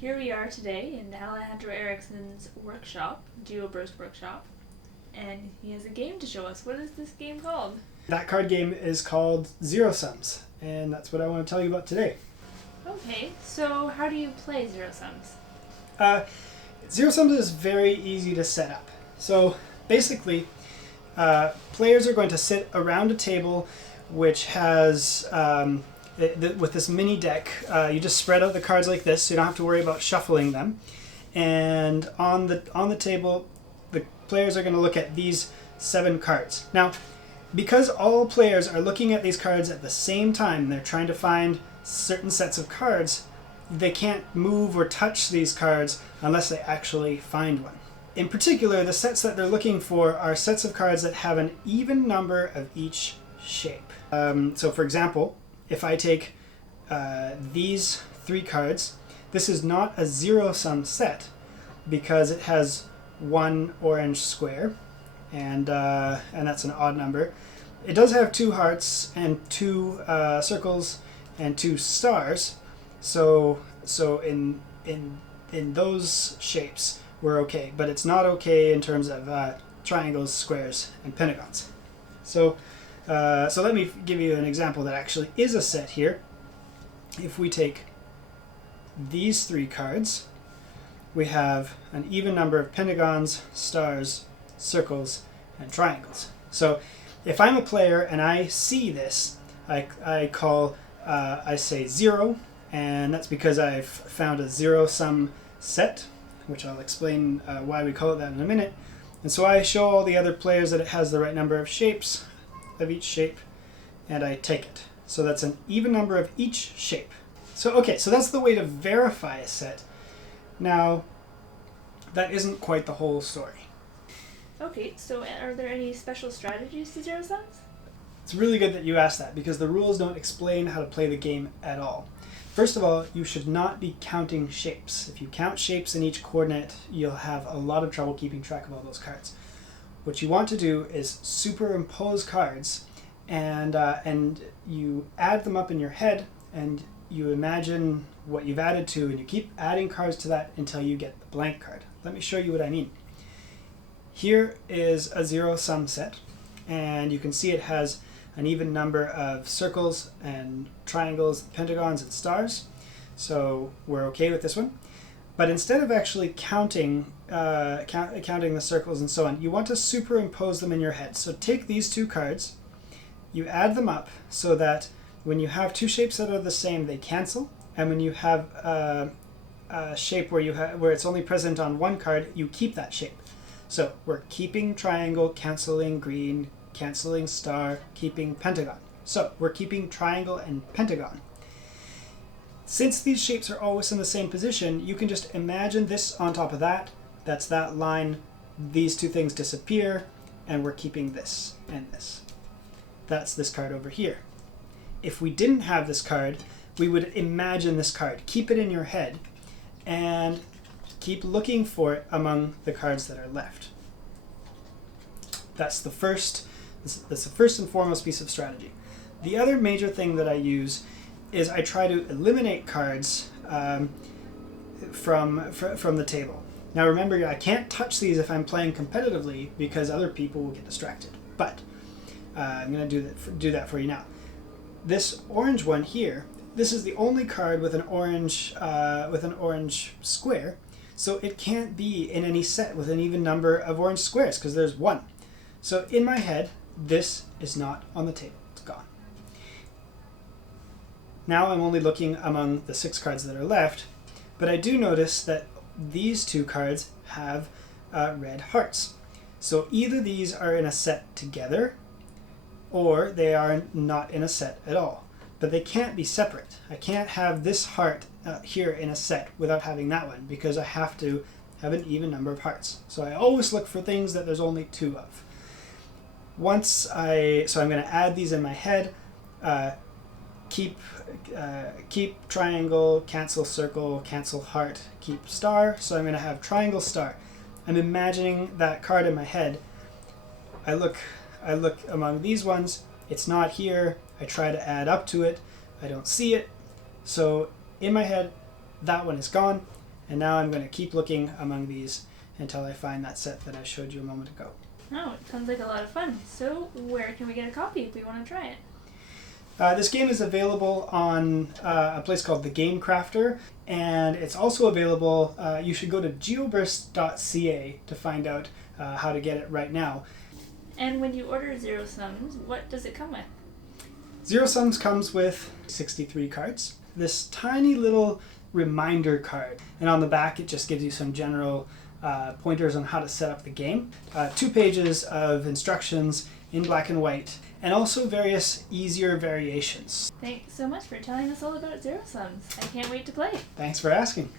here we are today in Alejandro Erickson's workshop, Duo Burst workshop, and he has a game to show us. What is this game called? That card game is called sumZ, and that's what I want to tell you about today. Okay, so how do you play Zero Sums? sumZ is very easy to set up. So basically, players are going to sit around a table which has, with this mini deck, you just spread out the cards like this, so you don't have to worry about shuffling them. And on the table, the players are going to look at these 7 cards. Now, because all players are looking at these cards at the same time, they're trying to find certain sets of cards, they can't move or touch these cards unless they actually find one. In particular, the sets that they're looking for are sets of cards that have an even number of each shape. So for example, if I take these 3 cards, this is not a zero-sum set because it has 1 orange square, and that's an odd number. It does have 2 hearts and 2 circles and 2 stars, so in those shapes we're okay, but it's not okay in terms of triangles, squares, and pentagons. So let me give you an example that actually is a set here. If we take these 3 cards, we have an even number of pentagons, stars, circles, and triangles. So if I'm a player and I see this, I say 0, and that's because I've found a zero-sum set, which I'll explain why we call it that in a minute. And so I show all the other players that it has the right number of shapes, of each shape, and I take it. So that's an even number of each shape. So okay, so that's the way to verify a set. Now, that isn't quite the whole story. Okay, so are there any special strategies to Zero Sums? It's really good that you asked that because the rules don't explain how to play the game at all. First of all, you should not be counting shapes. If you count shapes in each coordinate, you'll have a lot of trouble keeping track of all those cards. What you want to do is superimpose cards, and you add them up in your head, and you imagine what you've added to, and you keep adding cards to that until you get the blank card. Let me show you what I mean. Here is a zero-sum set, and you can see it has an even number of circles and triangles, pentagons, and stars. So we're okay with this one. But instead of actually counting the circles and so on, you want to superimpose them in your head. So take these 2 cards, you add them up so that when you have 2 shapes that are the same, they cancel. And when you have a shape where it's only present on 1 card, you keep that shape. So we're keeping triangle, canceling green, canceling star, keeping pentagon. So we're keeping triangle and pentagon. Since these shapes are always in the same position, you can just imagine this on top of that. That's that line. These 2 things disappear, and we're keeping this and this. That's this card over here. If we didn't have this card, we would imagine this card. Keep it in your head, and keep looking for it among the cards that are left. That's the first and foremost piece of strategy. The other major thing that I use is I try to eliminate cards from the table. Now remember, I can't touch these if I'm playing competitively because other people will get distracted. But I'm going to do that for you now. This orange one here, this is the only card with an orange square, so it can't be in any set with an even number of orange squares because there's 1. So in my head, this is not on the table. It's gone. Now I'm only looking among the 6 cards that are left, but I do notice that these 2 cards have red hearts. So either these are in a set together, or they are not in a set at all. But they can't be separate. I can't have this heart here in a set without having that one because I have to have an even number of hearts. So I always look for things that there's only 2 of. So I'm going to add these in my head. Keep triangle, cancel circle, cancel heart, keep star. So I'm going to have triangle star. I'm imagining that card in my head. I look among these ones. It's not here. I try to add up to it. I don't see it. So in my head, that one is gone. And now I'm going to keep looking among these until I find that set that I showed you a moment ago. Oh, it sounds like a lot of fun. So where can we get a copy if we want to try it? This game is available on a place called The Game Crafter, and it's also available, you should go to geoburst.ca to find out how to get it right now. And when you order Zero sumZ, what does it come with? Zero sumZ comes with 63 cards, this tiny little reminder card, and on the back it just gives you some general pointers on how to set up the game. 2 pages of instructions in black and white, and also various easier variations. Thanks so much for telling us all about Zero sumZ. I can't wait to play. Thanks for asking.